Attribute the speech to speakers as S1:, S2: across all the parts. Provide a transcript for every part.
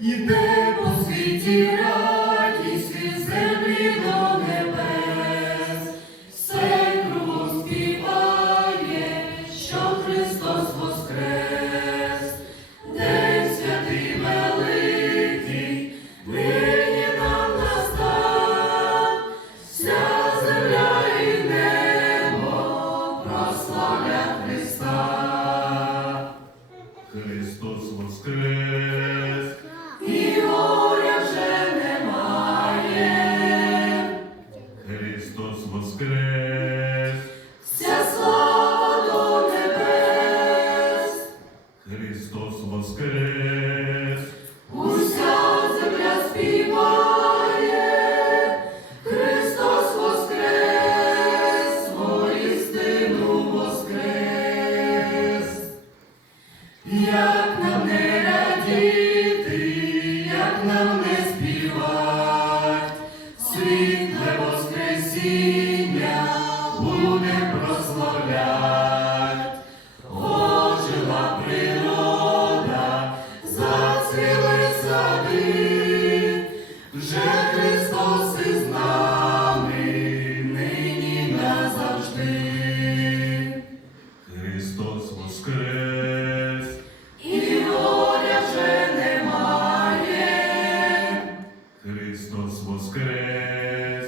S1: іде по світі. воскрес. Уся земля співає, Христос воскрес, воістину воскрес. Як нам не радіти, як нам не співать, світле воскресіння буде прославлять. вже Христос із нами, нині назавжди.
S2: Христос воскрес,
S1: і горя вже немає,
S2: Христос воскрес.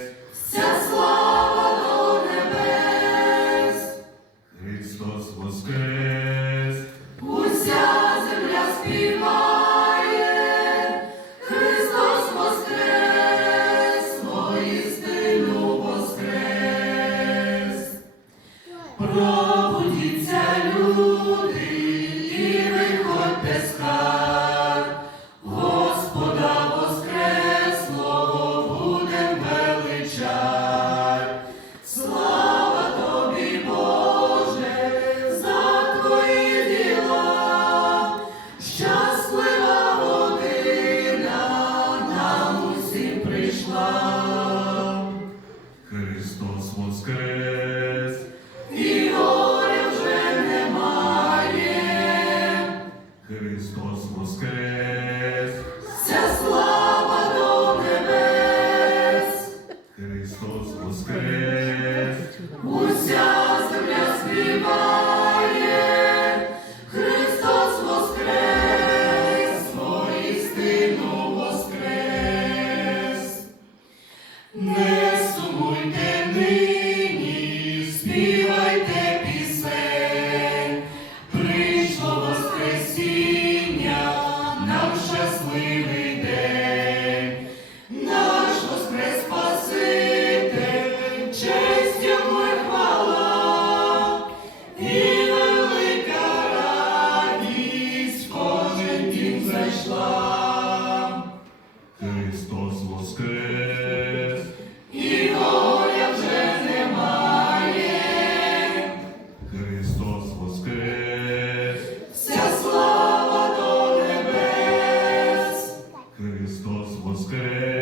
S1: не сумуйте нині,
S2: співайте пісень,
S1: прийшло Воскресіння, нам щасливий день, наш Воскрес Спаситель, честь хвала, і велика радість кожен дім зайшла.
S2: Христос Воскрес! Христос Воскрес!